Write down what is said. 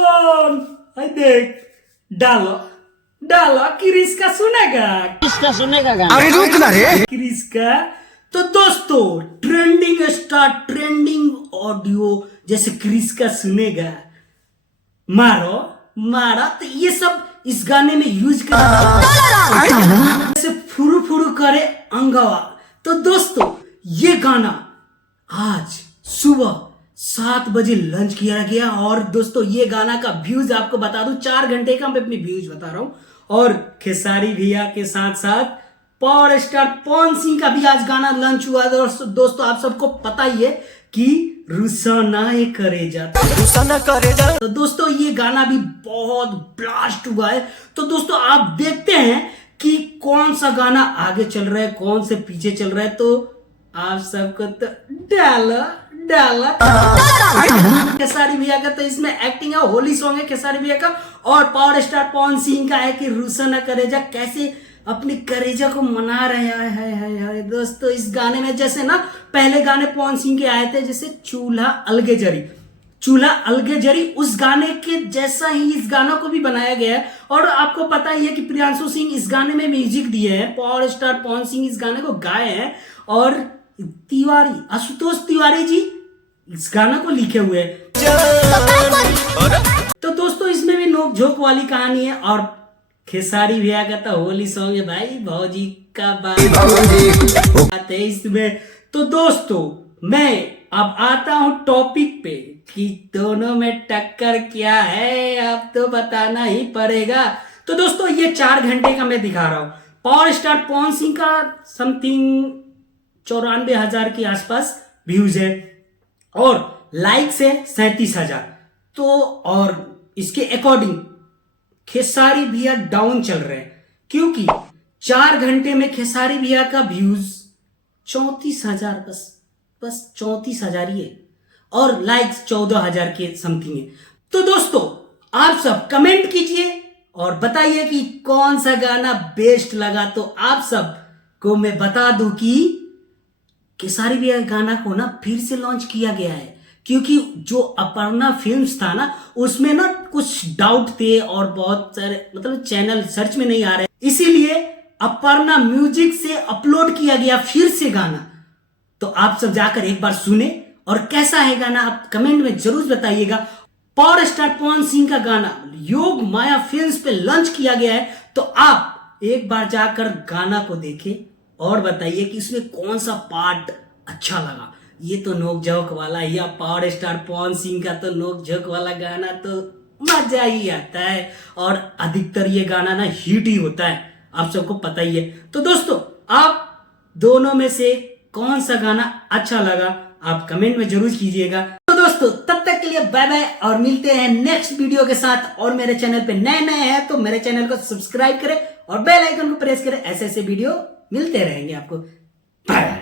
कौन? आई देख, डालो डालो क्रिस का सुनेगा, किसका सुनेगा गाना? अरे रुक ना रे। क्रिस का। तो दोस्तों ट्रेंडिंग स्टार, ट्रेंडिंग ऑडियो जैसे क्रिस का सुनेगा, मारो मारा, तो ये सब इस गाने में यूज कर जैसे फुरू फुरू करे अंगवा। तो दोस्तों ये गाना आज सुबह 7 बजे लॉन्च किया गया, और दोस्तों ये गाना का व्यूज आपको बता दूं, 4 घंटे का मैं अपने व्यूज बता रहा हूं। और खेसारी भैया के साथ साथ पावर स्टार पवन सिंह का भी आज गाना लॉन्च हुआ है। दोस्तों आप सबको पता ही है कि रुसाना करेजा, तो दोस्तों ये गाना भी बहुत ब्लास्ट हुआ है। तो दोस्तों आप देखते हैं कि कौन सा गाना आगे चल रहा है, कौन से पीछे चल रहा है। तो आप सबको तो डाला डाला खेसारी भैया का, तो इसमें एक्टिंग है, होली सॉन्ग है खेसारी भैया का, और पावर स्टार पवन सिंह का है कि रुसाना करेजा, कैसे अपनी करेजा को मना रहे हैं। दोस्तों इस गाने में जैसे ना पहले गाने पवन सिंह के आए थे, जैसे चूल्हा अलगे जरी, चूल्हा अलगे जरी, उस गाने के जैसा ही इस गाना को भी बनाया गया है। और आपको पता ही है कि प्रियांशु सिंह इस गाने में म्यूजिक दिए हैं, पावर स्टार पवन सिंह इस गाने को गाए हैं, और तिवारी, आशुतोष तिवारी जी इस गाना को लिखे हुए हैं। तो दोस्तों इसमें भी नोक झोंक वाली कहानी है, और खेसारी भैया का तो होली सॉन्ग है भाई, भौजी का बात है इसमें। तो दोस्तों मैं अब आता हूं टॉपिक पे कि दोनों में टक्कर क्या है, अब तो बताना ही पड़ेगा। तो दोस्तों ये 4 घंटे का मैं दिखा रहा हूं। पावर स्टार पवन सिंह का समथिंग 94,000 के आसपास व्यूज है, और लाइक्स है 37,000। तो और इसके अकॉर्डिंग खेसारी भैया डाउन चल रहे हैं, क्योंकि 4 घंटे में खेसारी भैया का व्यूज 34,000 बस 34,000 ही है, और लाइक्स 14,000 के समथिंग है। तो दोस्तों आप सब कमेंट कीजिए और बताइए कि कौन सा गाना बेस्ट लगा। तो आप सब को मैं बता दूं कि खेसारी भैया गाना को ना फिर से लॉन्च किया गया है, क्योंकि जो अपर्णा फिल्म्स था ना उसमें ना कुछ डाउट थे, और बहुत सारे मतलब चैनल सर्च में नहीं आ रहे, इसीलिए अपर्णा म्यूजिक से अपलोड किया गया फिर से गाना। तो आप सब जाकर एक बार सुने, और कैसा है गाना आप कमेंट में जरूर बताइएगा। पावर स्टार पवन सिंह का गाना योग माया फिल्म्स पे लॉन्च किया गया है, तो आप एक बार जाकर गाना को देखें और बताइए कि इसमें कौन सा पार्ट अच्छा लगा। ये तो नोक झोंक वाला, या पावर स्टार पवन सिंह का तो नोक झोंक वाला गाना तो मजा ही आता है, और अधिकतर ये गाना ना हिट ही होता है, आप सबको पता ही है। तो दोस्तों आप दोनों में से कौन सा गाना अच्छा लगा आप कमेंट में जरूर कीजिएगा। तो दोस्तों तब तक के लिए बाय बाय, और मिलते हैं नेक्स्ट वीडियो के साथ। और मेरे चैनल पे नए हैं तो मेरे चैनल को सब्सक्राइब करें और बेल आइकन को प्रेस करें, ऐसे ऐसे वीडियो मिलते रहेंगे आपको। बाय।